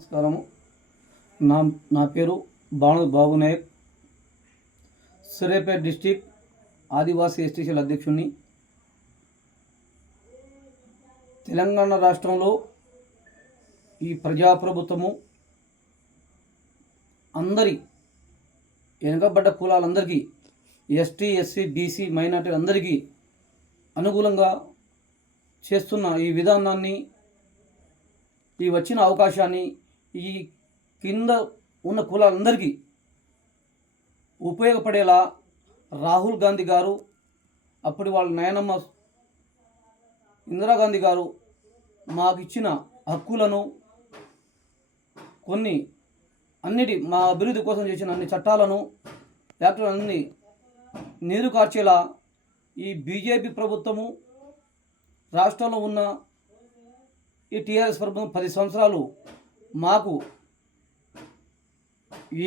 నమస్కారము. నా నా పేరు బాబు నాయక్, సూర్యాపేట డిస్టిక్ ఆదివాసీ ఎస్టీసీల అధ్యక్షుడిని. తెలంగాణ రాష్ట్రంలో ఈ ప్రజాప్రభుత్వము అందరి వెనుకబడ్డ కులాలందరికీ, ఎస్టీ, ఎస్సీ, బీసీ, మైనార్టీ అందరికీ అనుకూలంగా చేస్తున్న ఈ విధానాన్ని, ఈ వచ్చిన అవకాశాన్ని ఈ కింద ఉన్న కులాలందరికీ ఉపయోగపడేలా రాహుల్ గాంధీ గారు, అప్పటి వాళ్ళ నాయనమ్మ ఇందిరాగాంధీ గారు మాకు ఇచ్చిన హక్కులను, కొన్ని అన్నిటి మా అభివృద్ధి కోసం చేసిన అన్ని చట్టాలను, యాక్టులన్నీ నీరు కార్చేలా ఈ బీజేపీ ప్రభుత్వము, రాష్ట్రంలో ఉన్న ఈ టీఆర్ఎస్ ప్రభుత్వం 10 సంవత్సరాలు మాకు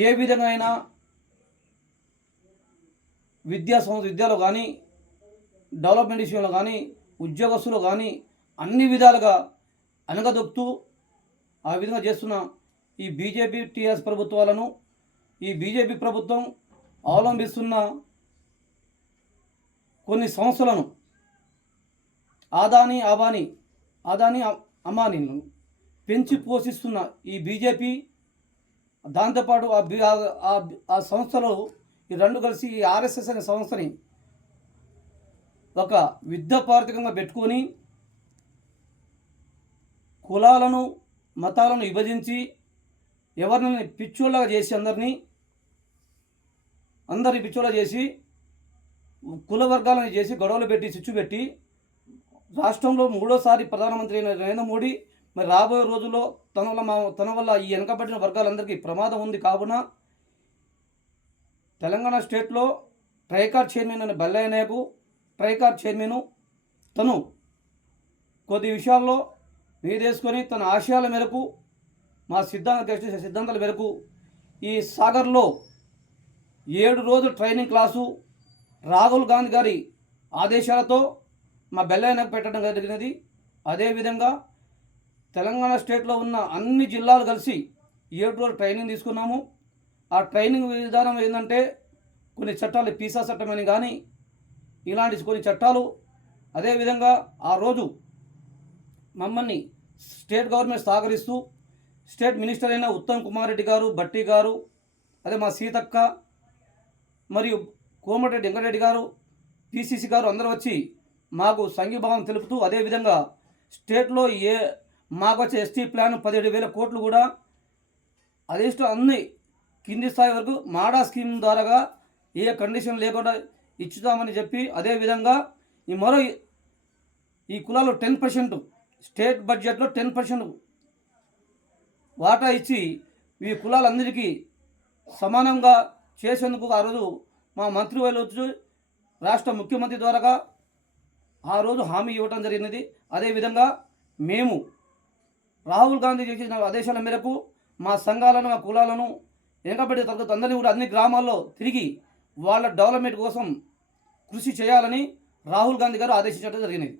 ఏ విధంగా విద్యలో కానీ, డెవలప్మెంట్ విషయంలో కానీ, ఉద్యోగస్తులు కానీ అన్ని విధాలుగా అనగదొక్కుతూ ఆ విధంగా చేస్తున్న ఈ బీజేపీ టీఆర్ఎస్ ప్రభుత్వాలను, ఈ బీజేపీ ప్రభుత్వం అవలంబిస్తున్న కొన్ని సంస్థలను, ఆదాని అంబానీలను పెంచి పోషిస్తున్న ఈ బీజేపీ, దాంతోపాటు ఆ సంస్థలో ఈ రెండు కలిసి ఈ ఆర్ఎస్ఎస్ అనే సంస్థని ఒక యుద్ధపార్థికంగా పెట్టుకొని కులాలను, మతాలను విభజించి ఎవరిని పిచ్చోళ్ళగా చేసి అందరినీ పిచ్చోళ్ళగా చేసి, కుల వర్గాలను చేసి గొడవలు పెట్టి, చిచ్చు పెట్టి, రాష్ట్రంలో 3వ ప్రధానమంత్రి అయిన నరేంద్ర మోడీ మరి రాబోయే రోజుల్లో తన వల్ల ఈ వెనకబడిన వర్గాలందరికీ ప్రమాదం ఉంది. కావున తెలంగాణ స్టేట్లో ట్రైకార్ చైర్మన్ అనే బల్లయ్య నాయకు, ట్రైకార్ చైర్మన్ తను కొద్ది విషయాల్లో మీదేసుకొని తన ఆశయాల మేరకు, మా సిద్ధాంతాల మేరకు ఈ సాగర్లో 7 రోజులు ట్రైనింగ్ క్లాసు రాహుల్ గాంధీ గారి ఆదేశాలతో మా బెల్లయ్యకు పెట్టడం జరిగినది. అదేవిధంగా తెలంగాణ స్టేట్లో ఉన్న అన్ని జిల్లాలు కలిసి 7 రోజులు ట్రైనింగ్ తీసుకున్నాము. ఆ ట్రైనింగ్ విధానం ఏంటంటే, కొన్ని చట్టాలు, పీసా చట్టం అని కానీ ఇలాంటి కొన్ని చట్టాలు, అదేవిధంగా ఆ రోజు మమ్మల్ని స్టేట్ గవర్నమెంట్ సహకరిస్తూ స్టేట్ మినిస్టర్ అయిన ఉత్తమ్ కుమార్ రెడ్డి గారు, బట్టి గారు, అదే మా సీతక్క మరియు కోమటిరెడ్డి వెంకటరెడ్డి గారు, పిసిసి గారు అందరూ వచ్చి మాకు సంఘీభావం తెలుపుతూ, అదేవిధంగా స్టేట్లో మాకు వచ్చే ఎస్టీ ప్లాన్ 17,000 కోట్లు కూడా అదేస్టో అన్ని కింది స్థాయి వరకు మాడా స్కీమ్ ద్వారాగా ఏ కండిషన్ లేకుండా ఇచ్చుతామని చెప్పి, అదేవిధంగా ఈ కులాలు 10% స్టేట్ బడ్జెట్లో 10% వాటా ఇచ్చి ఈ కులాలందరికీ సమానంగా చేసేందుకు ఆ రోజు మా మంత్రి వాళ్ళు రాష్ట్ర ముఖ్యమంత్రి ద్వారాగా ఆ రోజు హామీ ఇవ్వడం జరిగినది. అదేవిధంగా మేము రాహుల్ గాంధీ చేసిన ఆదేశాల మేరకు మా సంఘాలను, మా కులాలను, వెనుకబడిన తరగతి అందరినీ కూడా అన్ని గ్రామాల్లో తిరిగి వాళ్ళ డెవలప్మెంట్ కోసం కృషి చేయాలని రాహుల్ గాంధీ గారు ఆదేశించడం జరిగినది.